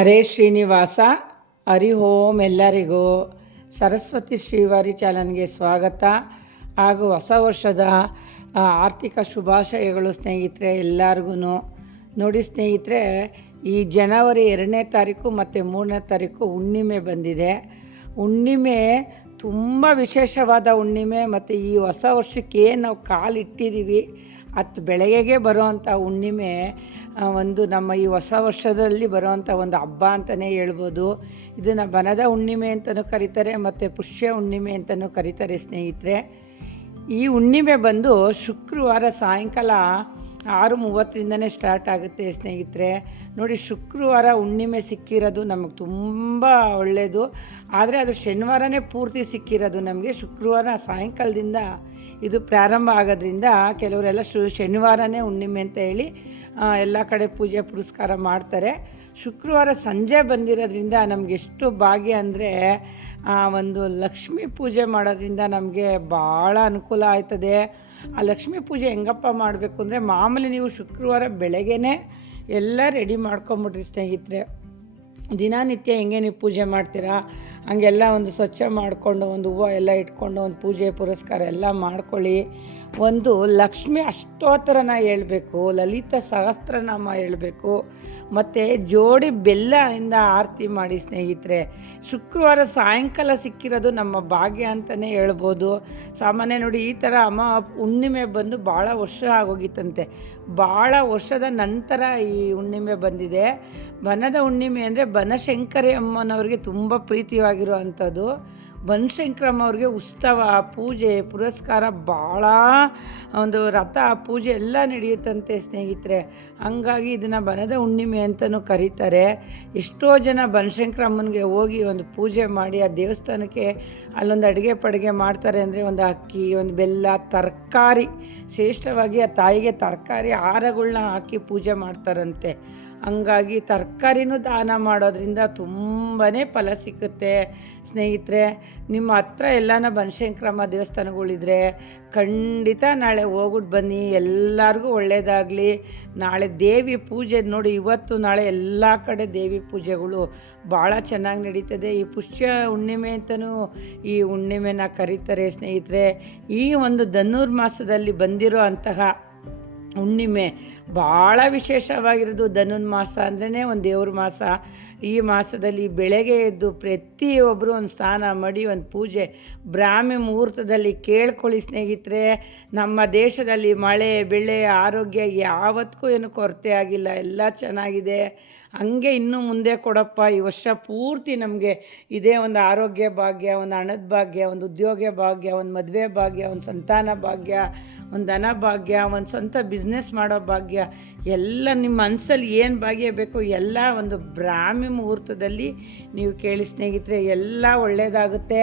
ಹರೇ ಶ್ರೀನಿವಾಸ. ಹರಿ ಓಂ. ಎಲ್ಲರಿಗೂ ಸರಸ್ವತಿ ಶ್ರೀವಾರಿ ಚಾನಲ್ಗೆ ಸ್ವಾಗತ ಹಾಗೂ ಹೊಸ ವರ್ಷದ ಆರ್ಥಿಕ ಶುಭಾಶಯಗಳು ಸ್ನೇಹಿತರೆ ಎಲ್ಲರಿಗೂ. ನೋಡಿ ಸ್ನೇಹಿತರೆ, ಈ ಜನವರಿ 2ನೇ ತಾರೀಕು ಮತ್ತು 3ನೇ ತಾರೀಕು ಹುಣ್ಣಿಮೆ ಬಂದಿದೆ. ಹುಣ್ಣಿಮೆ ತುಂಬ ವಿಶೇಷವಾದ ಹುಣ್ಣಿಮೆ. ಮತ್ತು ಈ ಹೊಸ ವರ್ಷಕ್ಕೆ ನಾವು ಕಾಲಿಟ್ಟಿದ್ದೀವಿ, ಅದು ಬೆಳಗ್ಗೆಗೆ ಬರೋವಂಥ ಹುಣ್ಣಿಮೆ ಒಂದು ನಮ್ಮ ಈ ಹೊಸ ವರ್ಷದಲ್ಲಿ ಬರೋವಂಥ ಒಂದು ಹಬ್ಬ ಅಂತಲೇ ಹೇಳ್ಬೋದು. ಇದನ್ನು ಬನದ ಹುಣ್ಣಿಮೆ ಅಂತಲೂ ಕರೀತಾರೆ ಮತ್ತು ಪುಷ್ಯ ಹುಣ್ಣಿಮೆ ಅಂತಲೂ ಕರೀತಾರೆ ಸ್ನೇಹಿತರೆ. ಈ ಹುಣ್ಣಿಮೆ ಬಂದು ಶುಕ್ರವಾರ ಸಾಯಂಕಾಲ 6:30ರಿಂದನೇ ಸ್ಟಾರ್ಟ್ ಆಗುತ್ತೆ ಸ್ನೇಹಿತರೆ. ನೋಡಿ, ಶುಕ್ರವಾರ ಹುಣ್ಣಿಮೆ ಸಿಕ್ಕಿರೋದು ನಮಗೆ ತುಂಬ ಒಳ್ಳೆಯದು. ಆದರೆ ಅದು ಶನಿವಾರನೇ ಪೂರ್ತಿ ಸಿಕ್ಕಿರೋದು ನಮಗೆ. ಶುಕ್ರವಾರ ಸಾಯಂಕಾಲದಿಂದ ಇದು ಪ್ರಾರಂಭ ಆಗೋದ್ರಿಂದ ಕೆಲವರೆಲ್ಲ ಶನಿವಾರನೇ ಹುಣ್ಣಿಮೆ ಅಂತ ಹೇಳಿ ಎಲ್ಲ ಕಡೆ ಪೂಜೆ ಪುರಸ್ಕಾರ ಮಾಡ್ತಾರೆ. ಶುಕ್ರವಾರ ಸಂಜೆ ಬಂದಿರೋದ್ರಿಂದ ನಮಗೆ ಎಷ್ಟು ಭಾಗ್ಯ ಅಂದರೆ, ಒಂದು ಲಕ್ಷ್ಮೀ ಪೂಜೆ ಮಾಡೋದ್ರಿಂದ ನಮಗೆ ಭಾಳ ಅನುಕೂಲ ಆಯ್ತದೆ. ಆ ಲಕ್ಷ್ಮೀ ಪೂಜೆ ಹೆಂಗಪ್ಪ ಮಾಡಬೇಕು ಅಂದರೆ, ಮಾಮೂಲಿ ನೀವು ಶುಕ್ರವಾರ ಬೆಳಗ್ಗೆನೇ ಎಲ್ಲ ರೆಡಿ ಮಾಡ್ಕೊಂಬಿಡ್ರಿ ಸ್ನೇಹಿತರೆ. ದಿನನಿತ್ಯ ಹೆಂಗೆ ನೀವು ಪೂಜೆ ಮಾಡ್ತೀರಾ ಹಂಗೆಲ್ಲ ಒಂದು ಸ್ವಚ್ಛ ಮಾಡಿಕೊಂಡು ಒಂದು ಹೂವು ಎಲ್ಲ ಇಟ್ಕೊಂಡು ಒಂದು ಪೂಜೆ ಪುರಸ್ಕಾರ ಎಲ್ಲ ಮಾಡ್ಕೊಳ್ಳಿ. ಒಂದು ಲಕ್ಷ್ಮಿ ಅಷ್ಟೋತ್ತರನ ಹೇಳ್ಬೇಕು, ಲಲಿತ ಸಹಸ್ರನಾಮ ಹೇಳಬೇಕು, ಮತ್ತು ಜೋಡಿ ಬೆಲ್ಲದಿಂದ ಆರತಿ ಮಾಡಿ ಸ್ನೇಹಿತರೆ. ಶುಕ್ರವಾರ ಸಾಯಂಕಾಲ ಸಿಕ್ಕಿರೋದು ನಮ್ಮ ಭಾಗ್ಯ ಅಂತಲೇ ಹೇಳ್ಬೋದು. ಸಾಮಾನ್ಯ ನೋಡಿ, ಈ ಥರ ಹುಣ್ಣಿಮೆ ಬಂದು ಭಾಳ ವರ್ಷ ಆಗೋಗಿತ್ತಂತೆ. ಭಾಳ ವರ್ಷದ ನಂತರ ಈ ಹುಣ್ಣಿಮೆ ಬಂದಿದೆ. ಬನದ ಹುಣ್ಣಿಮೆ ಅಂದರೆ ಬನಶಂಕರಿ ಅಮ್ಮನವ್ರಿಗೆ ತುಂಬ ಪ್ರೀತಿಯಾಗಿರೋ ಅಂಥದ್ದು. ಬನಶಂಕರಮ್ಮ ಅವ್ರಿಗೆ ಉತ್ಸವ, ಪೂಜೆ ಪುರಸ್ಕಾರ, ಭಾಳ ಒಂದು ರಥ ಪೂಜೆ ಎಲ್ಲ ನಡೆಯುತ್ತಂತೆ ಸ್ನೇಹಿತರೆ. ಹಂಗಾಗಿ ಇದನ್ನು ಬನದ ಹುಣ್ಣಿಮೆ ಅಂತಲೂ ಕರೀತಾರೆ. ಎಷ್ಟೋ ಜನ ಬನಶಂಕರಮ್ಮನಿಗೆ ಹೋಗಿ ಒಂದು ಪೂಜೆ ಮಾಡಿ ಆ ದೇವಸ್ಥಾನಕ್ಕೆ ಅಲ್ಲೊಂದು ಅಡುಗೆ ಪಡುಗೆ ಮಾಡ್ತಾರೆ. ಅಂದರೆ ಒಂದು ಅಕ್ಕಿ, ಒಂದು ಬೆಲ್ಲ, ತರಕಾರಿ, ಶ್ರೇಷ್ಠವಾಗಿ ಆ ತಾಯಿಗೆ ತರಕಾರಿ ಹಾರಗಳನ್ನ ಹಾಕಿ ಪೂಜೆ ಮಾಡ್ತಾರಂತೆ. ಹಂಗಾಗಿ ತರಕಾರಿನೂ ದಾನ ಮಾಡೋದ್ರಿಂದ ತುಂಬಾ ಫಲ ಸಿಕ್ಕುತ್ತೆ ಸ್ನೇಹಿತರೆ. ನಿಮ್ಮ ಹತ್ರ ಎಲ್ಲನ ಬನಶಂಕರಮ್ಮ ದೇವಸ್ಥಾನಗಳಿದ್ರೆ ಖಂಡಿತ ನಾಳೆ ಹೋಗ್ಬಿಟ್ಟು ಬನ್ನಿ, ಎಲ್ಲರಿಗೂ ಒಳ್ಳೆಯದಾಗಲಿ. ನಾಳೆ ದೇವಿ ಪೂಜೆ ನೋಡಿ, ಇವತ್ತು ನಾಳೆ ಎಲ್ಲ ಕಡೆ ದೇವಿ ಪೂಜೆಗಳು ಭಾಳ ಚೆನ್ನಾಗಿ ನಡೀತದೆ. ಈ ಪುಷ್ಯ ಹುಣ್ಣಿಮೆ ಅಂತಲೂ ಈ ಹುಣ್ಣಿಮೆನ ಕರೀತಾರೆ ಸ್ನೇಹಿತರೆ. ಈ ಒಂದು ಧನುರ್ಮಾಸದಲ್ಲಿ ಬಂದಿರೋ ಅಂತಹ ಹುಣ್ಣಿಮೆ ಭಾಳ ವಿಶೇಷವಾಗಿರೋದು. ಧನುರ್ಮಾಸ ಅಂದ್ರೇ ಒಂದು ದೇವ್ರ ಮಾಸ. ಈ ಮಾಸದಲ್ಲಿ ಬೆಳಗ್ಗೆ ಎದ್ದು ಪ್ರತಿಯೊಬ್ಬರು ಒಂದು ಸ್ನಾನ ಮಾಡಿ ಒಂದು ಪೂಜೆ ಬ್ರಾಹ್ಮಿ ಮುಹೂರ್ತದಲ್ಲಿ ಕೇಳ್ಕೊಳ್ಳಿ ಸ್ನೇಹಿತರೆ. ನಮ್ಮ ದೇಶದಲ್ಲಿ ಮಳೆ ಬೆಳೆ ಆರೋಗ್ಯ ಯಾವತ್ತೂ ಏನು ಕೊರತೆ ಆಗಿಲ್ಲ, ಎಲ್ಲ ಚೆನ್ನಾಗಿದೆ. ಹಂಗೆ ಇನ್ನೂ ಮುಂದೆ ಕೊಡಪ್ಪ, ಈ ವರ್ಷ ಪೂರ್ತಿ ನಮಗೆ ಇದೇ ಒಂದು ಆರೋಗ್ಯ ಭಾಗ್ಯ, ಒಂದು ಹಣದ ಭಾಗ್ಯ, ಒಂದು ಉದ್ಯೋಗ ಭಾಗ್ಯ, ಒಂದು ಮದುವೆ ಭಾಗ್ಯ, ಒಂದು ಸಂತಾನ ಭಾಗ್ಯ, ಒಂದು ಧನ ಭಾಗ್ಯ, ಒಂದು ಸ್ವಂತ ಬಿಸ್ನೆಸ್ ಮಾಡೋ ಭಾಗ್ಯ, ಎಲ್ಲ ನಿಮ್ಮ ಮನಸ್ಸಲ್ಲಿ ಏನು ಭಾಗ್ಯ ಬೇಕು ಎಲ್ಲ ಒಂದು ಬ್ರಾಹ್ಮಿ ಮುಹೂರ್ತದಲ್ಲಿ ನೀವು ಕೇಳಿ ಸ್ನೇಹಿತರೆ, ಎಲ್ಲ ಒಳ್ಳೆಯದಾಗುತ್ತೆ.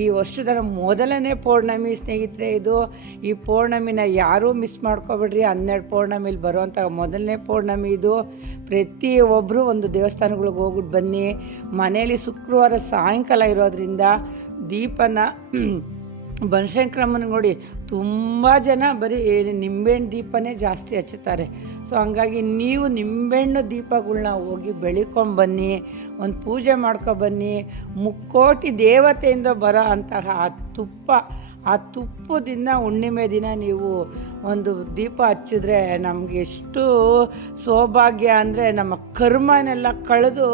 ಈ ವರ್ಷದ ಮೊದಲನೇ ಪೌರ್ಣಮಿ ಸ್ನೇಹಿತರೆ ಇದು. ಈ ಪೌರ್ಣಮಿನ ಯಾರೂ ಮಿಸ್ ಮಾಡ್ಕೊಬೇಡ್ರಿ. 12 ಪೌರ್ಣಮಿಲಿ ಬರುವಂಥ ಮೊದಲನೇ ಪೌರ್ಣಮಿ ಇದು. ಪ್ರತಿಯೊಬ್ಬರು ಒಂದು ದೇವಸ್ಥಾನಗಳಿಗೆ ಹೋಗ್ಬಿಟ್ಟು ಬನ್ನಿ. ಮನೆಯಲ್ಲಿ ಶುಕ್ರವಾರ ಸಾಯಂಕಾಲ ಇರೋದ್ರಿಂದ ದೀಪನ ಬನಶಂಕರಮ್ಮನ ನೋಡಿ ತುಂಬ ಜನ ಬರೀ ನಿಂಬೆಹಣ್ಣು ದೀಪನೇ ಜಾಸ್ತಿ ಹಚ್ಚುತ್ತಾರೆ. ಸೊ ಹಂಗಾಗಿ ನೀವು ನಿಂಬೆಹಣ್ಣು ದೀಪಗಳನ್ನ ಹೋಗಿ ಬೆಳಿಕೊಂಬನ್ನಿ, ಒಂದು ಪೂಜೆ ಮಾಡ್ಕೊಬನ್ನಿ. ಮುಕ್ಕೋಟಿ ದೇವತೆಯಿಂದ ಬರೋ ಅಂತಹ ಆ ತುಪ್ಪದಿಂದ ಹುಣ್ಣಿಮೆ ದಿನ ನೀವು ಒಂದು ದೀಪ ಹಚ್ಚಿದ್ರೆ ನಮಗೆ ಎಷ್ಟು ಸೌಭಾಗ್ಯ ಅಂದರೆ, ನಮ್ಮ ಕರ್ಮನೆಲ್ಲ ಕಳೆದು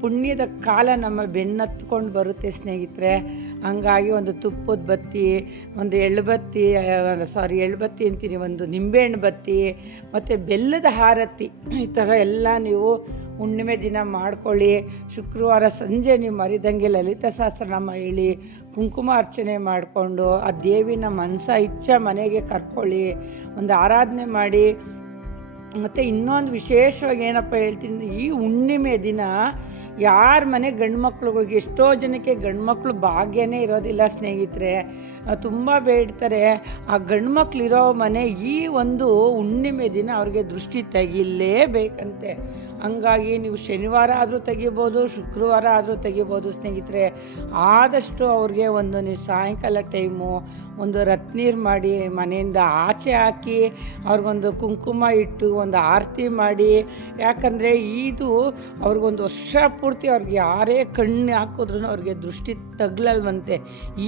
ಪುಣ್ಯದ ಕಾಲ ನಮ್ಮ ಬೆನ್ನತ್ಕೊಂಡು ಬರುತ್ತೆ ಸ್ನೇಹಿತರೆ. ಹಂಗಾಗಿ ಒಂದು ತುಪ್ಪದ ಬತ್ತಿ, ಒಂದು ಎಳ್ಳುಬತ್ತಿ ಅಂತೀನಿ, ಒಂದು ನಿಂಬೆಹಣ್ಣು ಬತ್ತಿ ಮತ್ತು ಬೆಲ್ಲದ ಹಾರತಿ, ಈ ಥರ ಎಲ್ಲ ನೀವು ಹುಣ್ಣಿಮೆ ದಿನ ಮಾಡ್ಕೊಳ್ಳಿ. ಶುಕ್ರವಾರ ಸಂಜೆ ನೀವು ಮರಿದಂಗೆ ಲಲಿತ ಸಹಸ್ರನಾಮ ಹೇಳಿ ಕುಂಕುಮ ಅರ್ಚನೆ ಮಾಡಿಕೊಂಡು ಆ ದೇವಿನ ಮನಸ ಇಚ್ಛೆ ಮನೆಗೆ ಕರ್ಕೊಳ್ಳಿ, ಒಂದು ಆರಾಧನೆ ಮಾಡಿ. ಮತ್ತು ಇನ್ನೊಂದು ವಿಶೇಷವಾಗಿ ಏನಪ್ಪ ಹೇಳ್ತೀನಿ, ಈ ಹುಣ್ಣಿಮೆ ದಿನ ಯಾರ ಮನೆ ಗಂಡು ಮಕ್ಳುಗಳಿಗೆ, ಎಷ್ಟೋ ಜನಕ್ಕೆ ಗಂಡು ಮಕ್ಕಳು ಭಾಗ್ಯನೇ ಇರೋದಿಲ್ಲ ಸ್ನೇಹಿತರೆ, ತುಂಬ ಬೇಡ್ತಾರೆ. ಆ ಗಂಡು ಮಕ್ಕಳಿರೋ ಮನೆ ಈ ಒಂದು ಹುಣ್ಣಿಮೆ ದಿನ ಅವ್ರಿಗೆ ದೃಷ್ಟಿ ತೆಗಿಲೇಬೇಕಂತೆ. ಹಂಗಾಗಿ ನೀವು ಶನಿವಾರ ಆದರೂ ತೆಗಿಬೋದು, ಶುಕ್ರವಾರ ಆದರೂ ತೆಗಿಬೋದು ಸ್ನೇಹಿತರೆ. ಆದಷ್ಟು ಅವ್ರಿಗೆ ಒಂದು ನೀವು ಸಾಯಂಕಾಲ ಟೈಮು ಒಂದು ರತ್ನೀರು ಮಾಡಿ ಮನೆಯಿಂದ ಆಚೆ ಹಾಕಿ ಅವ್ರಿಗೊಂದು ಕುಂಕುಮ ಇಟ್ಟು ಒಂದು ಆರತಿ ಮಾಡಿ. ಯಾಕಂದರೆ ಇದು ಅವ್ರಿಗೊಂದು ವರ್ಷ ಪೂರ್ತಿ ಅವ್ರಿಗೆ ಯಾರೇ ಕಣ್ಣು ಹಾಕಿದ್ರೂ ಅವ್ರಿಗೆ ದೃಷ್ಟಿ ತಗ್ಲಲ್ವಂತೆ.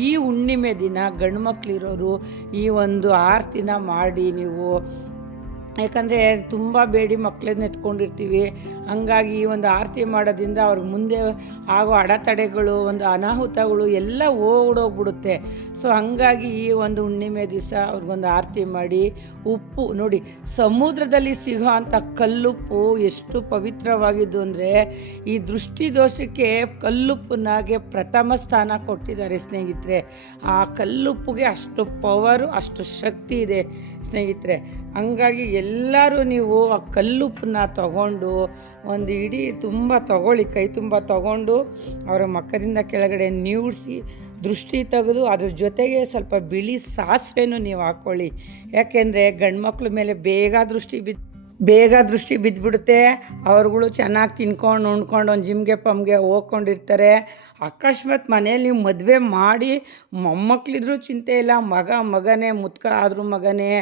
ಈ ಹುಣ್ಣಿಮೆ ದಿನ ಗಂಡು ಮಕ್ಕಳಿರೋರು ಈ ಒಂದು ಆರತಿನ ಮಾಡಿ ನೀವು. ಯಾಕಂದರೆ ತುಂಬ ಬೇಡಿ ಮಕ್ಕಳನ್ನ ಎತ್ಕೊಂಡಿರ್ತೀವಿ. ಹಂಗಾಗಿ ಈ ಒಂದು ಆರತಿ ಮಾಡೋದ್ರಿಂದ ಅವ್ರಿಗೆ ಮುಂದೆ ಆಗೋ ಅಡೆತಡೆಗಳು, ಒಂದು ಅನಾಹುತಗಳು ಎಲ್ಲ ಓಡೋಗ್ಬಿಡುತ್ತೆ. ಸೊ ಹಂಗಾಗಿ ಈ ಒಂದು ಹುಣ್ಣಿಮೆ ದಿವಸ ಅವ್ರಿಗೊಂದು ಆರತಿ ಮಾಡಿ. ಉಪ್ಪು ನೋಡಿ, ಸಮುದ್ರದಲ್ಲಿ ಸಿಗೋ ಅಂಥ ಕಲ್ಲುಪ್ಪು ಎಷ್ಟು ಪವಿತ್ರವಾಗಿದ್ದು ಅಂದರೆ ಈ ದೃಷ್ಟಿ ದೋಷಕ್ಕೆ ಕಲ್ಲುಪ್ಪನಾಗೆ ಪ್ರಥಮ ಸ್ಥಾನ ಕೊಟ್ಟಿದ್ದಾರೆ ಸ್ನೇಹಿತರೆ. ಆ ಕಲ್ಲುಪ್ಪುಗೆ ಅಷ್ಟು ಪವರು, ಅಷ್ಟು ಶಕ್ತಿ ಇದೆ ಸ್ನೇಹಿತರೆ. ಹಂಗಾಗಿ ಎಲ್ಲರೂ ನೀವು ಆ ಕಲ್ಲುಪ್ಪನ್ನ ತಗೊಂಡು ಒಂದು ಇಡೀ ತುಂಬ ತಗೊಳ್ಳಿ, ಕೈ ತುಂಬ ತಗೊಂಡು ಅವರ ಮಕ್ಕದಿಂದ ಕೆಳಗಡೆ ನೀಡಿಸಿ ದೃಷ್ಟಿ ತೆಗೆದು ಅದ್ರ ಜೊತೆಗೆ ಸ್ವಲ್ಪ ಬಿಳಿ ಸಾಸಿವೆನೂ ನೀವು ಹಾಕ್ಕೊಳ್ಳಿ. ಯಾಕೆಂದರೆ ಗಂಡು ಮಕ್ಳ ಮೇಲೆ ಬೇಗ ದೃಷ್ಟಿ ಬಿದ್ದುಬಿಡುತ್ತೆ. ಅವ್ರುಗಳು ಚೆನ್ನಾಗಿ ತಿನ್ಕೊಂಡು ಉಣ್ಕೊಂಡು ಒಂದು ಜಿಮ್ಗೆ ಪಮ್ಗೆ ಹೋಗ್ಕೊಂಡಿರ್ತಾರೆ. ಅಕಸ್ಮಾತ್ ಮನೇಲಿ ನೀವು ಮದುವೆ ಮಾಡಿ ಮೊಮ್ಮಕ್ಕಳಿದ್ರೂ ಚಿಂತೆ ಇಲ್ಲ, ಮಗನೇ, ಮುತ್ಕ ಆದರೂ ಮಗನೇ,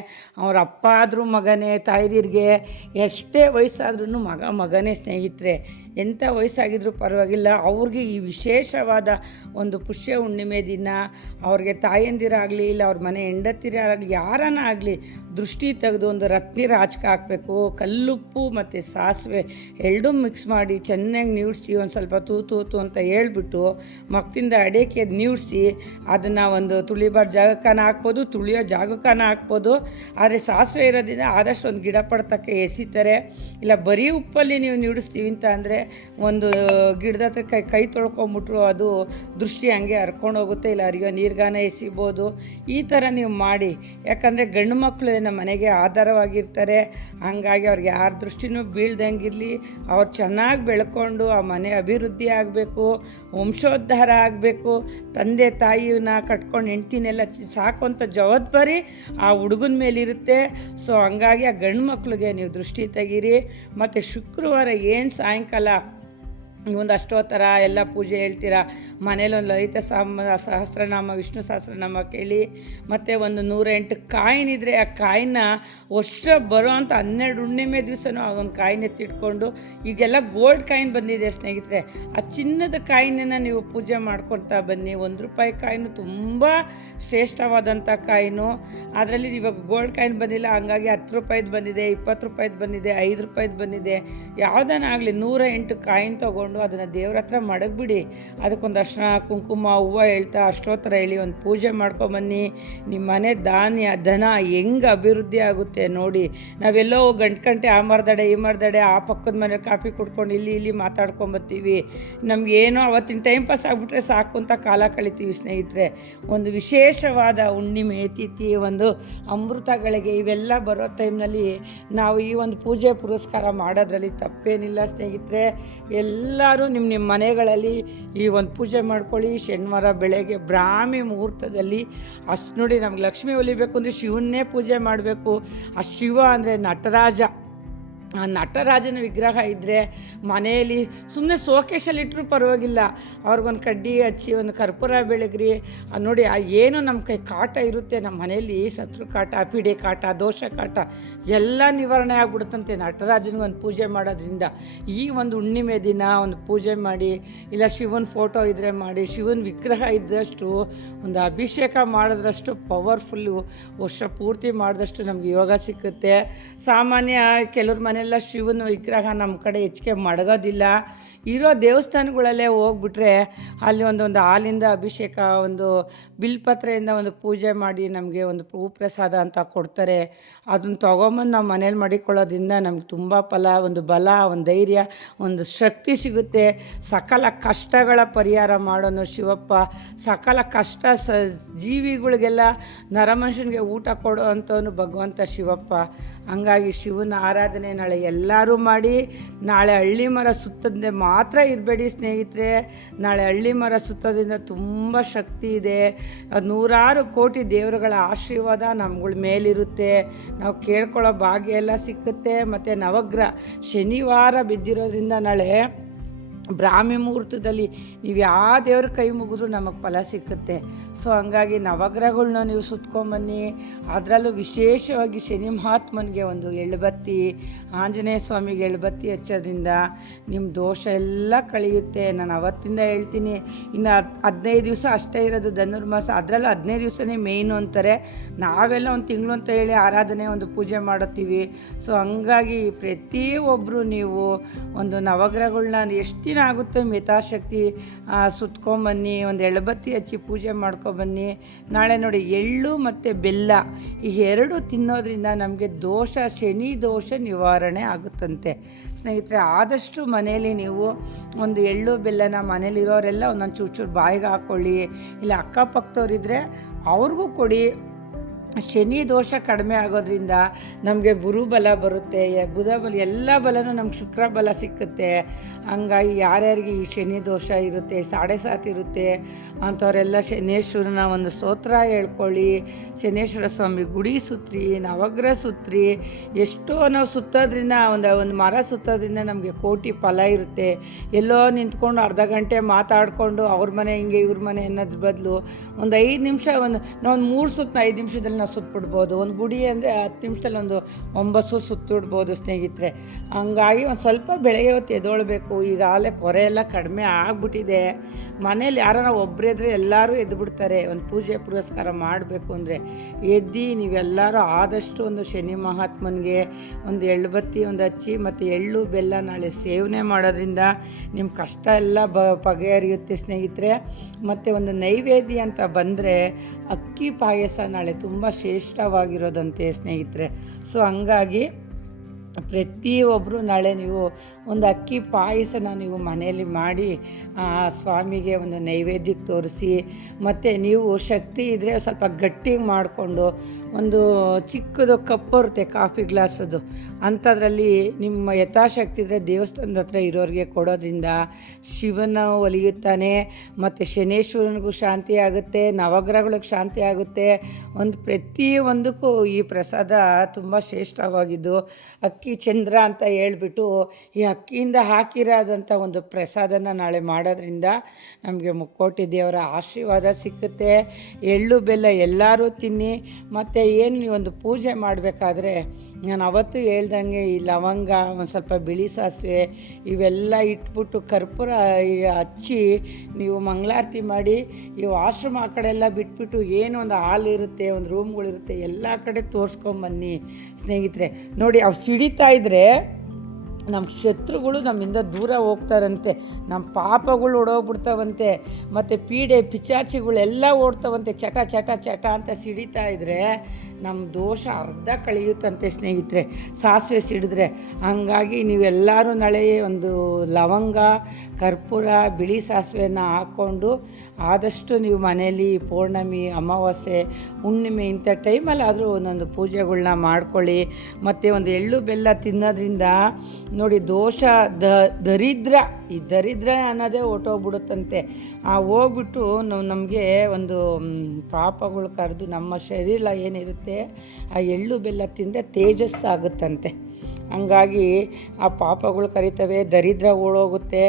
ಅವ್ರ ಅಪ್ಪ ಆದರೂ ಮಗನೇ, ತಾಯ್ದಿರಿಗೆ ಎಷ್ಟೇ ವಯಸ್ಸಾದ್ರೂ ಮಗನೇ ಸ್ನೇಹಿತರೆ. ಎಂಥ ವಯಸ್ಸಾಗಿದ್ರೂ ಪರವಾಗಿಲ್ಲ, ಅವ್ರಿಗೆ ಈ ವಿಶೇಷವಾದ ಒಂದು ಪುಷ್ಯ ಹುಣ್ಣಿಮೆ ದಿನ ಅವ್ರಿಗೆ ತಾಯಂದಿರಾಗಲಿ, ಇಲ್ಲ ಅವ್ರ ಮನೆ ಹೆಂಡತಿರಾಗಲಿ, ಯಾರನ್ನ ಆಗಲಿ ದೃಷ್ಟಿ ತೆಗೆದು ಒಂದು ರತ್ನೀರು ಆಚಕೆ ಹಾಕಬೇಕು. ಕಲ್ಲುಪ್ಪು ಮತ್ತು ಸಾಸಿವೆ ಎರಡೂ ಮಿಕ್ಸ್ ಮಾಡಿ ಚೆನ್ನಾಗಿ ನೀಡಿಸಿ ಒಂದು ಸ್ವಲ್ಪ ತೂತು ಅಂತ ಹೇಳ್ಬಿಟ್ಟು ಮಕ್ಕಳಿಂದ ಅಡಿಕೆ ನೀಡಿಸಿ ಅದನ್ನು ಒಂದು ತುಳಿಬಾರ್ದು ಜಾಗಕ್ಕನ ಹಾಕ್ಬೋದು, ತುಳಿಯೋ ಜಾಗಕ್ಕನ ಹಾಕ್ಬೋದು. ಆದರೆ ಸಾಸಿವೆ ಇರೋದ್ರಿಂದ ಆದಷ್ಟು ಒಂದು ಗಿಡ ಪಡ್ತಕ್ಕೆ ಎಸಿತಾರೆ. ಇಲ್ಲ ಬರೀ ಉಪ್ಪಲ್ಲಿ ನೀವು ನೀಡಿಸ್ತೀವಿ ಅಂತ ಅಂದರೆ ಒಂದು ಗಿಡದ ಹತ್ರ ಕೈ ತೊಳ್ಕೊಂಬಿಟ್ರು ಅದು ದೃಷ್ಟಿ ಹಂಗೆ ಹರ್ಕೊಂಡು ಹೋಗುತ್ತೆ. ಇಲ್ಲ ಅರಿಯೋ ನೀರ್ಗಾನ ಎಸಿಬೋದು. ಈ ಥರ ನೀವು ಮಾಡಿ. ಯಾಕಂದರೆ ಗಂಡು ಮಕ್ಕಳು ನಮ್ಮ ಮನೆಗೆ ಆಧಾರವಾಗಿರ್ತಾರೆ. ಹಂಗಾಗಿ ಅವ್ರಿಗೆ ಯಾರ ದೃಷ್ಟಿನೂ ಬೀಳ್ದಂಗಿರಲಿ, ಅವ್ರು ಚೆನ್ನಾಗಿ ಬೆಳ್ಕೊಂಡು ಆ ಮನೆ ಅಭಿವೃದ್ಧಿ ಆಗಬೇಕು, ವಂಶೋದ್ಧಾರ ಆಗಬೇಕು. ತಂದೆ ತಾಯಿನ ಕಟ್ಕೊಂಡು ಹೆಂಡ್ತಿನೆಲ್ಲ ಸಾಕುವಂಥ ಜವಾಬ್ದಾರಿ ಆ ಹುಡುಗನ ಮೇಲಿರುತ್ತೆ. ಸೊ ಹಂಗಾಗಿ ಆ ಗಂಡು ಮಕ್ಕಳಿಗೆ ನೀವು ದೃಷ್ಟಿ ತೆಗೀರಿ. ಮತ್ತು ಶುಕ್ರವಾರ ಏನು ಸಾಯಂಕಾಲ ಒಂದು ಅಷ್ಟೋತ್ತರ ಎಲ್ಲ ಪೂಜೆ ಹೇಳ್ತೀರಾ, ಮನೇಲಿ ಒಂದು ಲಲಿತ ಸಹಸ್ರನಾಮ, ವಿಷ್ಣು ಸಹಸ್ರನಾಮ ಕೇಳಿ. ಮತ್ತು ಒಂದು 108 ಕಾಯಿನಿದ್ರೆ ಆ ಕಾಯಿನ ವರ್ಷ ಬರೋ ಅಂಥ 12 ಹುಣ್ಣಿಮೆ ದಿವಸನೂ ಆ ಒಂದು ಕಾಯಿನ ಎತ್ತಿಟ್ಕೊಂಡು, ಈಗೆಲ್ಲ ಗೋಲ್ಡ್ ಕಾಯಿನ್ ಬಂದಿದೆ ಸ್ನೇಹಿತರೆ, ಆ ಚಿನ್ನದ ಕಾಯಿನನ್ನು ನೀವು ಪೂಜೆ ಮಾಡ್ಕೊತಾ ಬನ್ನಿ. 1 ರೂಪಾಯಿ ಕಾಯಿನು ತುಂಬ ಶ್ರೇಷ್ಠವಾದಂಥ ಕಾಯಿನು. ಅದರಲ್ಲಿ ಇವಾಗ ಗೋಲ್ಡ್ ಕಾಯಿನ್ ಬಂದಿಲ್ಲ, ಹಂಗಾಗಿ 10 ರೂಪಾಯಿದು ಬಂದಿದೆ, 20 ರೂಪಾಯಿದು ಬಂದಿದೆ, 5 ರೂಪಾಯಿದು ಬಂದಿದೆ. ಯಾವುದನ್ನಾಗಲಿ 108 ಕಾಯಿನ್ ತೊಗೊಂಡು ಅದನ್ನು ದೇವ್ರ ಹತ್ರ ಮಡಗ್ಬಿಡಿ. ಅದಕ್ಕೊಂದು ಅರ್ಶಿನ ಕುಂಕುಮ ಹೂವು ಹೇಳ್ತಾ ಅಷ್ಟೋತ್ತರ ಹೇಳಿ ಒಂದು ಪೂಜೆ ಮಾಡ್ಕೊಂಬನ್ನಿ. ನಿಮ್ಮ ಮನೆ ಧನ ಹೆಂಗೆ ಅಭಿವೃದ್ಧಿ ಆಗುತ್ತೆ ನೋಡಿ. ನಾವೆಲ್ಲೋ ಗಂಟೆ ಆ ಮರದಡೆ ಈ ಮರದಡೆ ಆ ಪಕ್ಕದ ಮನೆ ಕಾಫಿ ಕುಡ್ಕೊಂಡು ಇಲ್ಲಿ ಮಾತಾಡ್ಕೊಂಬರ್ತೀವಿ. ನಮಗೇನೋ ಅವತ್ತಿನ ಟೈಮ್ ಪಾಸ್ ಆಗಿಬಿಟ್ರೆ ಸಾಕು ಅಂತ ಕಾಲ ಕಳಿತೀವಿ ಸ್ನೇಹಿತರೆ. ಒಂದು ವಿಶೇಷವಾದ ಹುಣ್ಣಿಮೆ ತಿಥಿ, ಒಂದು ಅಮೃತಗಳಿಗೆ ಇವೆಲ್ಲ ಬರೋ ಟೈಮ್ನಲ್ಲಿ ನಾವು ಈ ಒಂದು ಪೂಜೆ ಪುರಸ್ಕಾರ ಮಾಡೋದ್ರಲ್ಲಿ ತಪ್ಪೇನಿಲ್ಲ ಸ್ನೇಹಿತರೆ. ಎಲ್ಲರೂ ನಿಮ್ಮ ಮನೆಗಳಲ್ಲಿ ಈ ಒಂದು ಪೂಜೆ ಮಾಡ್ಕೊಳ್ಳಿ. ಶನಿವಾರ ಬೆಳಗ್ಗೆ ಬ್ರಾಹ್ಮಿ ಮುಹೂರ್ತದಲ್ಲಿ ಅಷ್ಟು ನೋಡಿ, ನಮ್ಗೆ ಲಕ್ಷ್ಮಿ ಒಲಿಬೇಕು ಅಂದರೆ ಶಿವನ್ನೇ ಪೂಜೆ ಮಾಡಬೇಕು. ಆ ಶಿವ ಅಂದರೆ ನಟರಾಜ. ಆ ನಟರಾಜನ ವಿಗ್ರಹ ಇದ್ದರೆ ಮನೆಯಲ್ಲಿ ಸುಮ್ಮನೆ ಸೋಕೇಶಲ್ಲಿಟ್ಟರೂ ಪರವಾಗಿಲ್ಲ, ಅವ್ರಿಗೊಂದು ಕಡ್ಡಿ ಹಚ್ಚಿ ಒಂದು ಕರ್ಪೂರ ಬೆಳಗ್ರಿ. ನೋಡಿ, ಏನು ನಮ್ಮ ಕೈ ಕಾಟ ಇರುತ್ತೆ ನಮ್ಮ ಮನೆಯಲ್ಲಿ, ಶತ್ರು ಕಾಟ, ಪಿಡೆ ಕಾಟ, ದೋಷ ಕಾಟ ಎಲ್ಲ ನಿವಾರಣೆ ಆಗ್ಬಿಡುತ್ತಂತೆ ನಟರಾಜನಿಗೊಂದು ಪೂಜೆ ಮಾಡೋದ್ರಿಂದ. ಈ ಒಂದು ಹುಣ್ಣಿಮೆ ದಿನ ಒಂದು ಪೂಜೆ ಮಾಡಿ, ಇಲ್ಲ ಶಿವನ ಫೋಟೋ ಇದ್ದರೆ ಮಾಡಿ. ಶಿವನ ವಿಗ್ರಹ ಇದ್ದಷ್ಟು ಒಂದು ಅಭಿಷೇಕ ಮಾಡಿದ್ರಷ್ಟು ಪವರ್ಫುಲ್ಲು, ವರ್ಷ ಪೂರ್ತಿ ಮಾಡಿದಷ್ಟು ನಮಗೆ ಯೋಗ ಸಿಕ್ಕುತ್ತೆ. ಸಾಮಾನ್ಯ ಕೆಲವ್ರ ಮನೆಯೆಲ್ಲ ಶಿವನ ವಿಗ್ರಹ ನಮ್ಮ ಕಡೆ ಹೆಚ್ಚಿಗೆ ಮಡಗೋದಿಲ್ಲ. ಇರೋ ದೇವಸ್ಥಾನಗಳಲ್ಲೇ ಹೋಗ್ಬಿಟ್ರೆ ಅಲ್ಲಿ ಒಂದೊಂದು ಹಾಲಿಂದ ಅಭಿಷೇಕ, ಒಂದು ಬಿಲ್ಪತ್ರೆಯಿಂದ ಒಂದು ಪೂಜೆ ಮಾಡಿ ನಮಗೆ ಒಂದು ಹೂಪ್ರಸಾದ ಅಂತ ಕೊಡ್ತಾರೆ. ಅದನ್ನು ತೊಗೊಂಬಂದು ನಾವು ಮನೇಲಿ ಮಡಿಕೊಳ್ಳೋದ್ರಿಂದ ನಮ್ಗೆ ತುಂಬ ಫಲ, ಒಂದು ಬಲ, ಒಂದು ಧೈರ್ಯ, ಒಂದು ಶಕ್ತಿ ಸಿಗುತ್ತೆ. ಸಕಲ ಕಷ್ಟಗಳ ಪರಿಹಾರ ಮಾಡೋನು ಶಿವಪ್ಪ. ಸಕಲ ಕಷ್ಟ ಜೀವಿಗಳಿಗೆಲ್ಲ ನರಮನುಷ್ಯನಿಗೆ ಊಟ ಕೊಡೋ ಅಂಥವನು ಭಗವಂತ ಶಿವಪ್ಪ. ಹಂಗಾಗಿ ಶಿವನ ಆರಾಧನೆ ನಾಳೆ ಎಲ್ಲರೂ ಮಾಡಿ. ನಾಳೆ ಹಳ್ಳಿ ಮರ ಸುತ್ತದೇ ಮಾತ್ರ ಇರಬೇಡಿ ಸ್ನೇಹಿತರೆ. ನಾಳೆ ಹಳ್ಳಿ ಮರ ಸುತ್ತೋದ್ರಿಂದ ತುಂಬ ಶಕ್ತಿ ಇದೆ. ನೂರಾರು ಕೋಟಿ ದೇವರುಗಳ ಆಶೀರ್ವಾದ ನಮ್ಗಳ ಮೇಲಿರುತ್ತೆ. ನಾವು ಕೇಳ್ಕೊಳ್ಳೋ ಭಾಗ್ಯ ಎಲ್ಲ ಸಿಕ್ಕುತ್ತೆ. ಮತ್ತು ನವಗ್ರಹ ಶನಿವಾರ ಬಿದ್ದಿರೋದ್ರಿಂದ ನಾಳೆ ಬ್ರಾಹ್ಮಿ ಮುಹೂರ್ತದಲ್ಲಿ ನೀವು ಯಾವ ದೇವ್ರ ಕೈ ಮುಗಿದ್ರೂ ನಮಗೆ ಫಲ ಸಿಕ್ಕುತ್ತೆ. ಸೊ ಹಂಗಾಗಿ ನವಗ್ರಹಗಳ್ನ ನೀವು ಸುತ್ಕೊಂಬನ್ನಿ. ಅದರಲ್ಲೂ ವಿಶೇಷವಾಗಿ ಶನಿ ಮಹಾತ್ಮನಿಗೆ ಒಂದು ಎಳ್ಳುಬತ್ತಿ, ಆಂಜನೇಯ ಸ್ವಾಮಿಗೆ ಎಳ್ಳುಬತ್ತಿ ಹಚ್ಚೋದ್ರಿಂದ ನಿಮ್ಮ ದೋಷ ಎಲ್ಲ ಕಳೆಯುತ್ತೆ. ನಾನು ಅವತ್ತಿಂದ ಹೇಳ್ತೀನಿ. ಇನ್ನು 15 ದಿವಸ ಅಷ್ಟೇ ಇರೋದು ಧನುರ್ಮಾಸ. ಅದರಲ್ಲೂ 15 ದಿವಸನೇ ಮೇಯ್ನು ಅಂತಾರೆ. ನಾವೆಲ್ಲ ಒಂದು ತಿಂಗಳು ಅಂತ ಹೇಳಿ ಆರಾಧನೆ ಒಂದು ಪೂಜೆ ಮಾಡುತ್ತೀವಿ. ಸೊ ಹಂಗಾಗಿ ಪ್ರತಿಯೊಬ್ಬರು ನೀವು ಒಂದು ನವಗ್ರಹಗಳ್ನ ಎಷ್ಟು ದಿನ ಆಗುತ್ತೆ ಯಥಾಶಕ್ತಿ ಸುತ್ಕೊಂಬನ್ನಿ. ಒಂದು ಎಳ್ಳುಬತ್ತಿ ಹಚ್ಚಿ ಪೂಜೆ ಮಾಡ್ಕೊಬನ್ನಿ. ನಾಳೆ ನೋಡಿ ಎಳ್ಳು ಮತ್ತು ಬೆಲ್ಲ ಈ ಎರಡು ತಿನ್ನೋದ್ರಿಂದ ನಮಗೆ ದೋಷ, ಶನಿ ದೋಷ ನಿವಾರಣೆ ಆಗುತ್ತಂತೆ ಸ್ನೇಹಿತರೆ. ಆದಷ್ಟು ಮನೇಲಿ ನೀವು ಒಂದು ಎಳ್ಳು ಬೆಲ್ಲನ ಮನೇಲಿರೋರೆಲ್ಲ ಒಂದೊಂದು ಚೂರು ಚೂರು ಬಾಯಿಗೆ ಹಾಕ್ಕೊಳ್ಳಿ. ಇಲ್ಲ ಅಕ್ಕಪಕ್ಕದವ್ರಿದ್ರೆ ಅವ್ರಿಗೂ ಕೊಡಿ. ಶನಿ ದೋಷ ಕಡಿಮೆ ಆಗೋದ್ರಿಂದ ನಮಗೆ ಗುರುಬಲ ಬರುತ್ತೆ, ಬುಧ ಬಲ, ಎಲ್ಲ ಬಲನೂ ನಮ್ಗೆ ಶುಕ್ರ ಬಲ ಸಿಕ್ಕುತ್ತೆ. ಹಂಗಾಗಿ ಯಾರ್ಯಾರಿಗೆ ಈ ಶನಿ ದೋಷ ಇರುತ್ತೆ, 7.5 ಇರುತ್ತೆ ಅಂಥವರೆಲ್ಲ ಶನೇಶ್ವರನ ಒಂದು ಸ್ತೋತ್ರ ಹೇಳ್ಕೊಳ್ಳಿ. ಶನೇಶ್ವರ ಸ್ವಾಮಿ ಗುಡಿ ಸುತ್ರಿ, ನವಗ್ರಹ ಸುತ್ರಿ. ಎಷ್ಟೋ ನಾವು ಸುತ್ತೋದ್ರಿಂದ ಒಂದು ಮರ ಸುತ್ತೋದ್ರಿಂದ ನಮಗೆ ಕೋಟಿ ಫಲ ಇರುತ್ತೆ. ಎಲ್ಲೋ ನಿಂತ್ಕೊಂಡು ಅರ್ಧ ಗಂಟೆ ಮಾತಾಡಿಕೊಂಡು ಅವ್ರ ಮನೆ ಹಿಂಗೆ ಇವ್ರ ಮನೆ ಅನ್ನೋದ್ರ ಬದಲು ಒಂದು 5 ನಿಮಿಷ ನಾವು 3 ಸುತ್ತ 5 ನಿಮಿಷದಲ್ಲಿ ಸುತ್ತಬಿಡ್ಬೋದು. ಒಂದು ಗುಡಿ ಅಂದರೆ 10 ನಿಮಿಷದಲ್ಲಿ ಒಂದು 9 ಸುತ್ತಿಡ್ಬೋದು ಸ್ನೇಹಿತರೆ. ಹಂಗಾಗಿ ಒಂದು ಸ್ವಲ್ಪ ಬೆಳಗ್ಗೆ ಹೊತ್ತು ಎದ್ದೊಳ್ಬೇಕು. ಈಗಾಗಲೇ ಕೊರೆ ಎಲ್ಲ ಕಡಿಮೆ ಆಗಿಬಿಟ್ಟಿದೆ. ಮನೇಲಿ ಯಾರನ್ನ ಒಬ್ಬರಿದ್ರೆ ಎಲ್ಲರೂ ಎದ್ದುಬಿಡ್ತಾರೆ. ಒಂದು ಪೂಜೆ ಪುರಸ್ಕಾರ ಮಾಡಬೇಕು ಅಂದರೆ ಎದ್ದು ನೀವೆಲ್ಲರೂ ಆದಷ್ಟು ಒಂದು ಶನಿ ಮಹಾತ್ಮನಿಗೆ ಒಂದು ಎಳ್ಳುಬತ್ತಿ ಒಂದು ಹಚ್ಚಿ ಮತ್ತು ಎಳ್ಳು ಬೆಲ್ಲ ನಾಳೆ ಸೇವನೆ ಮಾಡೋದ್ರಿಂದ ನಿಮ್ಮ ಕಷ್ಟ ಎಲ್ಲ ಬಗೆಹರಿಯುತ್ತೆ ಸ್ನೇಹಿತರೆ. ಮತ್ತು ಒಂದು ನೈವೇದ್ಯ ಅಂತ ಬಂದರೆ ಅಕ್ಕಿ ಪಾಯಸ ನಾಳೆ ತುಂಬ ಶ್ರೇಷ್ಠವಾಗಿರೋದಂತೆ ಸ್ನೇಹಿತರೆ. ಸೊ ಹಂಗಾಗಿ ಪ್ರತಿಯೊಬ್ಬರು ನಾಳೆ ನೀವು ಒಂದು ಅಕ್ಕಿ ಪಾಯಸನ ನೀವು ಮನೆಯಲ್ಲಿ ಮಾಡಿ ಸ್ವಾಮಿಗೆ ಒಂದು ನೈವೇದ್ಯಕ್ಕೆ ತೋರಿಸಿ. ಮತ್ತು ನೀವು ಶಕ್ತಿ ಇದ್ದರೆ ಸ್ವಲ್ಪ ಗಟ್ಟಿಗೆ ಮಾಡಿಕೊಂಡು ಒಂದು ಚಿಕ್ಕದು ಕಪ್ ಬರುತ್ತೆ ಕಾಫಿ ಗ್ಲಾಸದು, ಅಂಥದ್ರಲ್ಲಿ ನಿಮ್ಮ ಯಥಾಶಕ್ತಿ ಇದ್ದರೆ ದೇವಸ್ಥಾನದ ಹತ್ರ ಇರೋರಿಗೆ ಕೊಡೋದ್ರಿಂದ ಶಿವನ ಒಲಿಯುತ್ತಾನೆ. ಮತ್ತು ಶನೇಶ್ವರನಿಗೂ ಶಾಂತಿ ಆಗುತ್ತೆ, ನವಗ್ರಹಗಳಿಗೆ ಶಾಂತಿ ಆಗುತ್ತೆ. ಒಂದು ಪ್ರತಿಯೊಂದಕ್ಕೂ ಈ ಪ್ರಸಾದ ತುಂಬ ಶ್ರೇಷ್ಠವಾಗಿದ್ದು ಅಕ್ಕಿ ಚಂದ್ರ ಅಂತ ಹೇಳ್ಬಿಟ್ಟು ಈ ಅಕ್ಕಿಯಿಂದ ಹಾಕಿರೋದಂಥ ಒಂದು ಪ್ರಸಾದನ ನಾಳೆ ಮಾಡೋದ್ರಿಂದ ನಮಗೆ ಮುಕ್ಕೋಟಿ ದೇವರ ಆಶೀರ್ವಾದ ಸಿಕ್ಕುತ್ತೆ. ಎಳ್ಳು ಬೆಲ್ಲ ಎಲ್ಲರೂ ತಿನ್ನಿ. ಮತ್ತು ಏನು ನೀವೊಂದು ಪೂಜೆ ಮಾಡಬೇಕಾದ್ರೆ ನಾನು ಅವತ್ತು ಹೇಳ್ದಂಗೆ ಈ ಲವಂಗ, ಒಂದು ಸ್ವಲ್ಪ ಬಿಳಿ ಸಾಸಿವೆ ಇವೆಲ್ಲ ಇಟ್ಬಿಟ್ಟು ಕರ್ಪೂರ ಹಚ್ಚಿ ನೀವು ಮಂಗಳಾರತಿ ಮಾಡಿ ಈ ಆಶ್ರಮ ಆ ಕಡೆ ಎಲ್ಲ ಬಿಟ್ಬಿಟ್ಟು ಏನು ಒಂದು ಹಾಲ್ ಇರುತ್ತೆ, ಒಂದು ರೂಮ್ಗಳಿರುತ್ತೆ, ಎಲ್ಲ ಕಡೆ ತೋರಿಸ್ಕೊಂಬನ್ನಿ ಸ್ನೇಹಿತರೆ. ನೋಡಿ ಅವು ಸಿಡಿತಾ ಇದ್ದರೆ ನಮ್ಮ ಶತ್ರುಗಳು ನಮ್ಮಿಂದ ದೂರ ಹೋಗ್ತಾರಂತೆ, ನಮ್ಮ ಪಾಪಗಳು ಓಡೋಗ್ಬಿಡ್ತಾವಂತೆ, ಮತ್ತು ಪೀಡೆ ಪಿಚಾಚಿಗಳೆಲ್ಲ ಓಡ್ತಾವಂತೆ. ಚಟ ಚಟ ಚಟ ಅಂತ ಸಿಡಿತಾ ಇದ್ದರೆ ನಮ್ಮ ದೋಷ ಅರ್ಧ ಕಳೆಯುತ್ತಂತೆ ಸ್ನೇಹಿತರೆ, ಸಾಸಿವೆ ಸಿಡಿದ್ರೆ. ಹಂಗಾಗಿ ನೀವೆಲ್ಲರೂ ನಾಳೆ ಒಂದು ಲವಂಗ, ಕರ್ಪೂರ, ಬಿಳಿ ಸಾಸಿವೆನ ಹಾಕ್ಕೊಂಡು ಆದಷ್ಟು ನೀವು ಮನೇಲಿ ಪೌರ್ಣಮಿ, ಅಮಾವಾಸ್ಯೆ, ಹುಣ್ಣಿಮೆ ಇಂಥ ಟೈಮಲ್ಲಾದರೂ ಒಂದೊಂದು ಪೂಜೆಗಳ್ನ ಮಾಡ್ಕೊಳ್ಳಿ. ಮತ್ತು ಒಂದು ಎಳ್ಳು ಬೆಲ್ಲ ತಿನ್ನೋದ್ರಿಂದ ನೋಡಿ ದೋಷ ದರಿದ್ರ, ಈ ದರಿದ್ರ ಅನ್ನೋದೇ ಹೊಟ್ಟೋಗ್ಬಿಡುತ್ತಂತೆ. ಹೋಗ್ಬಿಟ್ಟು ನಮಗೆ ಒಂದು ಪಾಪಗಳು ಕರೆದು ನಮ್ಮ ಶರೀರ ಏನಿರುತ್ತೆ ಆ ಎಳ್ಳು ಬೆಲ್ಲ ತಿಂದರೆ ತೇಜಸ್ಸಾಗುತ್ತಂತೆ. ಹಂಗಾಗಿ ಆ ಪಾಪಗಳು ಕರಿತವೆ, ದರಿದ್ರ ಓಡೋಗುತ್ತೆ,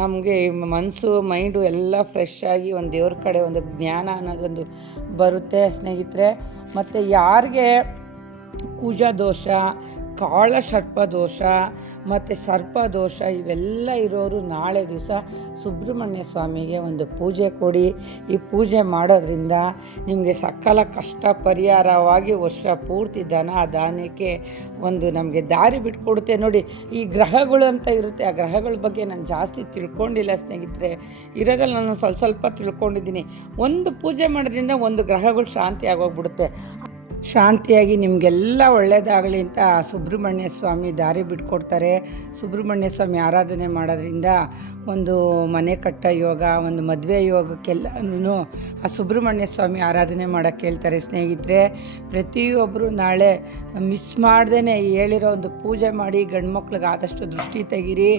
ನಮಗೆ ಮನಸ್ಸು ಮೈಂಡು ಎಲ್ಲ ಫ್ರೆಶ್ ಆಗಿ ಒಂದು ದೇವ್ರ ಕಡೆ ಒಂದು ಜ್ಞಾನ ಅನ್ನೋದೊಂದು ಬರುತ್ತೆ ಸ್ನೇಹಿತರೆ. ಮತ್ತು ಯಾರಿಗೆ ಕುಜ ದೋಷ, ಕಾಳ ಸರ್ಪ ದೋಷ ಮತ್ತು ಸರ್ಪ ದೋಷ ಇವೆಲ್ಲ ಇರೋರು ನಾಳೆ ದಿವಸ ಸುಬ್ರಹ್ಮಣ್ಯ ಸ್ವಾಮಿಗೆ ಒಂದು ಪೂಜೆ ಕೊಡಿ. ಈ ಪೂಜೆ ಮಾಡೋದ್ರಿಂದ ನಿಮಗೆ ಸಕಲ ಕಷ್ಟ ಪರಿಹಾರವಾಗಿ ವರ್ಷ ಪೂರ್ತಿ ಧಾನ್ಯಕ್ಕೆ ಒಂದು ನಮಗೆ ದಾರಿ ಬಿಟ್ಕೊಡುತ್ತೆ. ನೋಡಿ ಈ ಗ್ರಹಗಳು ಅಂತ ಇರುತ್ತೆ, ಆ ಗ್ರಹಗಳ ಬಗ್ಗೆ ನಾನು ಜಾಸ್ತಿ ತಿಳ್ಕೊಂಡಿಲ್ಲ ಸ್ನೇಹಿತರೆ, ಇರೋದ್ರಲ್ಲಿ ನಾನು ಸ್ವಲ್ಪ ತಿಳ್ಕೊಂಡಿದ್ದೀನಿ. ಒಂದು ಪೂಜೆ ಮಾಡೋದ್ರಿಂದ ಒಂದು ಗ್ರಹಗಳು ಶಾಂತಿ ಆಗೋಗ್ಬಿಡುತ್ತೆ. ಶಾಂತಿಯಾಗಿ ನಿಮಗೆಲ್ಲ ಒಳ್ಳೆಯದಾಗಲಿ ಅಂತ ಸುಬ್ರಹ್ಮಣ್ಯ ಸ್ವಾಮಿ ದಾರಿ ಬಿಟ್ಕೊಡ್ತಾರೆ. ಸುಬ್ರಹ್ಮಣ್ಯ ಸ್ವಾಮಿ ಆರಾಧನೆ ಮಾಡೋದ್ರಿಂದ ಒಂದು ಮನೆ ಕಟ್ಟ ಯೋಗ, ಒಂದು ಮದುವೆ ಯೋಗಕ್ಕೆಲ್ಲನೂ ಆ ಸುಬ್ರಹ್ಮಣ್ಯ ಸ್ವಾಮಿ ಆರಾಧನೆ ಮಾಡೋಕ್ಕೆ ಹೇಳ್ತಾರೆ. ಸ್ನೇಹಿತರೆ, ಪ್ರತಿಯೊಬ್ಬರು ನಾಳೆ ಮಿಸ್ ಮಾಡ್ದೇ ಹೇಳಿರೋ ಒಂದು ಪೂಜೆ ಮಾಡಿ ಗಂಡು ಮಕ್ಳಿಗೆ ಆದಷ್ಟು ದೃಷ್ಟಿ ತೆಗೀರಿ.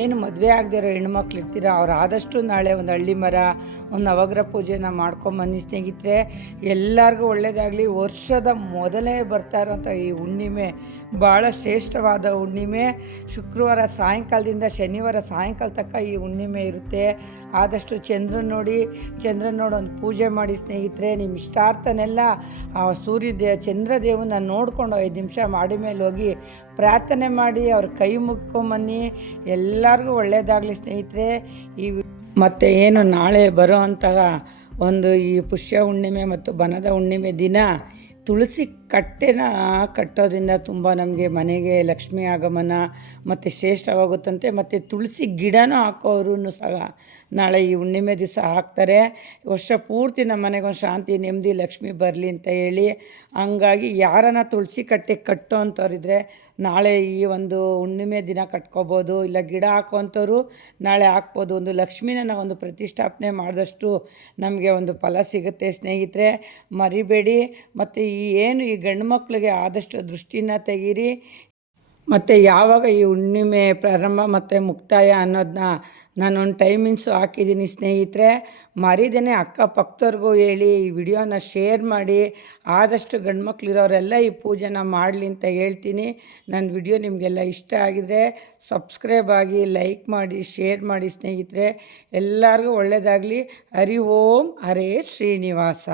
ಏನು ಮದುವೆ ಆಗದೆ ಇರೋ ಹೆಣ್ಮಕ್ಳು ಇರ್ತೀರ ಅವ್ರು ಆದಷ್ಟು ನಾಳೆ ಒಂದು ಹಳ್ಳಿ ಮರ, ಒಂದು ನವಗ್ರಹ ಪೂಜೆನ ಮಾಡ್ಕೊಂಬನ್ನಿ. ಸ್ನೇಹಿತರೆ, ಎಲ್ಲರಿಗೂ ಒಳ್ಳೆಯದಾಗಲಿ. ವರ್ಷದ ಮೊದಲೇ ಬರ್ತಾ ಇರೋಂಥ ಈ ಹುಣ್ಣಿಮೆ ಭಾಳ ಶ್ರೇಷ್ಠವಾದ ಹುಣ್ಣಿಮೆ. ಶುಕ್ರವಾರ ಸಾಯಂಕಾಲದಿಂದ ಶನಿವಾರ ಸಾಯಂಕಾಲ ತನಕ ಈ ಹುಣ್ಣಿಮೆ ಇರುತ್ತೆ. ಆದಷ್ಟು ಚಂದ್ರನ ನೋಡಿ ಒಂದು ಪೂಜೆ ಮಾಡಿ ಸ್ನೇಹಿತರೆ. ನಿಮ್ಮ ಇಷ್ಟಾರ್ಥನೆಲ್ಲ ಆ ಚಂದ್ರದೇವನ ನೋಡ್ಕೊಂಡು 5 ನಿಮಿಷ ಮಾಡಿ ಮೇಲೆ ಹೋಗಿ ಪ್ರಾರ್ಥನೆ ಮಾಡಿ ಅವ್ರ ಕೈ ಮುಗ್ಕೊಂಬನ್ನಿ. ಎಲ್ಲರಿಗೂ ಒಳ್ಳೆಯದಾಗಲಿ ಸ್ನೇಹಿತರೆ. ಮತ್ತು ಏನು ನಾಳೆ ಬರೋ ಅಂತಹ ಒಂದು ಈ ಪುಷ್ಯ ಹುಣ್ಣಿಮೆ ಮತ್ತು ಬನದ ಹುಣ್ಣಿಮೆ ದಿನ ತುಳಸಿ ಕಟ್ಟೆನ ಕಟ್ಟೋದ್ರಿಂದ ತುಂಬ ನಮಗೆ ಮನೆಗೆ ಲಕ್ಷ್ಮೀ ಆಗಮನ ಮತ್ತು ಶ್ರೇಷ್ಠವಾಗುತ್ತಂತೆ. ಮತ್ತು ತುಳಸಿ ಗಿಡನೂ ಹಾಕೋರು ಸಹ ನಾಳೆ ಈ ಹುಣ್ಣಿಮೆ ದಿವಸ ಹಾಕ್ತಾರೆ. ವರ್ಷ ಪೂರ್ತಿ ನಮ್ಮ ಮನೆಗೊಂದು ಶಾಂತಿ, ನೆಮ್ಮದಿ, ಲಕ್ಷ್ಮಿ ಬರಲಿ ಅಂತ ಹೇಳಿ. ಹಂಗಾಗಿ ಯಾರನ್ನ ತುಳಸಿ ಕಟ್ಟೆ ಕಟ್ಟೋ ಅಂಥವ್ರಿದ್ರೆ ನಾಳೆ ಈ ಒಂದು ಹುಣ್ಣಿಮೆ ದಿನ ಕಟ್ಕೋಬೋದು. ಇಲ್ಲ ಗಿಡ ಹಾಕೋವಂಥವ್ರು ನಾಳೆ ಹಾಕ್ಬೋದು. ಒಂದು ಲಕ್ಷ್ಮಿನ ನಾವೊಂದು ಪ್ರತಿಷ್ಠಾಪನೆ ಮಾಡಿದಷ್ಟು ನಮಗೆ ಒಂದು ಫಲ ಸಿಗುತ್ತೆ ಸ್ನೇಹಿತರೆ, ಮರಿಬೇಡಿ. ಮತ್ತು ಈ ಗಂಡು ಮಕ್ಕಳಿಗೆ ಆದಷ್ಟು ದೃಷ್ಟಿನ ತೆಗೀರಿ. ಮತ್ತು ಯಾವಾಗ ಈ ಹುಣ್ಣಿಮೆ ಪ್ರಾರಂಭ ಮತ್ತು ಮುಕ್ತಾಯ ಅನ್ನೋದನ್ನ ನಾನೊಂದು ಟೈಮಿಂಗ್ಸು ಹಾಕಿದ್ದೀನಿ ಸ್ನೇಹಿತರೆ. ಮರಿದೇನೆ ಅಕ್ಕಪಕ್ಕದವ್ರಿಗೂ ಹೇಳಿ, ಈ ವಿಡಿಯೋನ ಶೇರ್ ಮಾಡಿ. ಆದಷ್ಟು ಗಂಡು ಮಕ್ಕಳಿರೋರೆಲ್ಲ ಈ ಪೂಜೆನ ಮಾಡಲಿ ಅಂತ ಹೇಳ್ತೀನಿ. ನನ್ನ ವಿಡಿಯೋ ನಿಮಗೆಲ್ಲ ಇಷ್ಟ ಆಗಿದರೆ ಸಬ್ಸ್ಕ್ರೈಬ್ ಆಗಿ, ಲೈಕ್ ಮಾಡಿ, ಶೇರ್ ಮಾಡಿ ಸ್ನೇಹಿತರೆ. ಎಲ್ಲರಿಗೂ ಒಳ್ಳೆಯದಾಗಲಿ. ಹರಿ ಓಂ ಹರೇ ಶ್ರೀನಿವಾಸ.